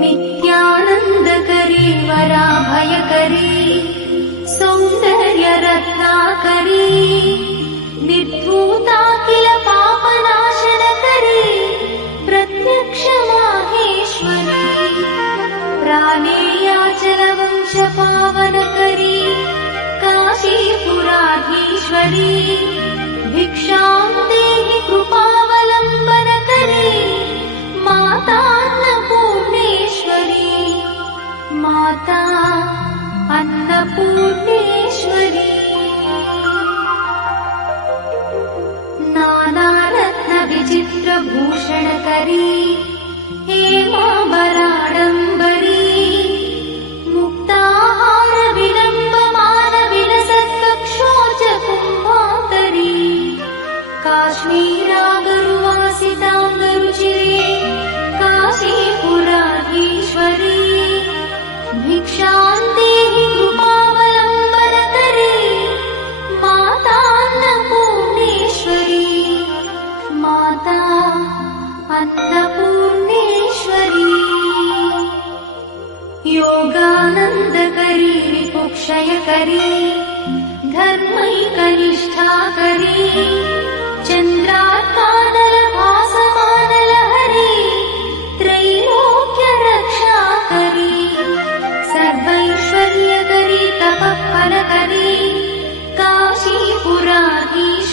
नित्यानन्दकरी वराभयकरी सौन्दर्यरत्नाकरी निर्धूताखिल पापनाशनकरी प्रत्यक्ष माहेश्वरी प्राणेयाचलवंशपावनकरी काशीपुराधीश्वरी भिक्षां देहि कृपावलम्बनकरी मातान्नपूर्णेश्वरी माता अन्नपूर्णेश्वरी नानारत्नविचित्रभूषणकरी हेमाम्बराडम्बरी मुक्ताहारविलम्बमानविलसत्कक्षोजकुम्भान्तरी काश्मीरागरुवासिताम्बरुचिरे काशीपुराधीश्वरी भिक्षां देहि कृपावलम्बनकरी मातान्नपूर्णेश्वरी माता अन्नपूर्णेश्वरी योगानन्दकरी रिपुक्षयकरी धर्मैकनिष्ठाकरी